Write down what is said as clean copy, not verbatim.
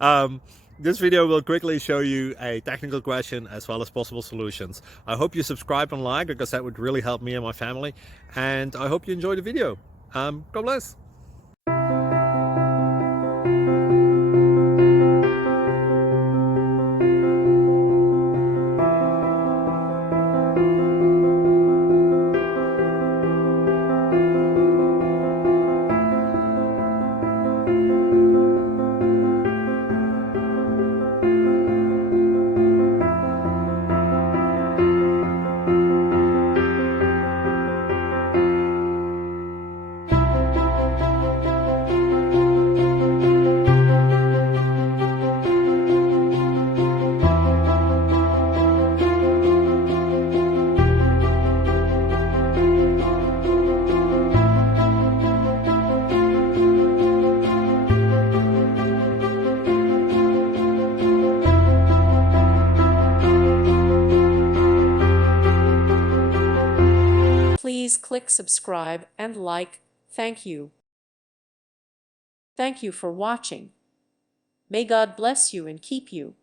um, this video will quickly show you a technical question as well as possible solutions. I hope you subscribe and like, because that would really help me and my family. And I hope you enjoy the video. God bless. Please click subscribe and like. Thank you. Thank you for watching. May God bless you and keep you.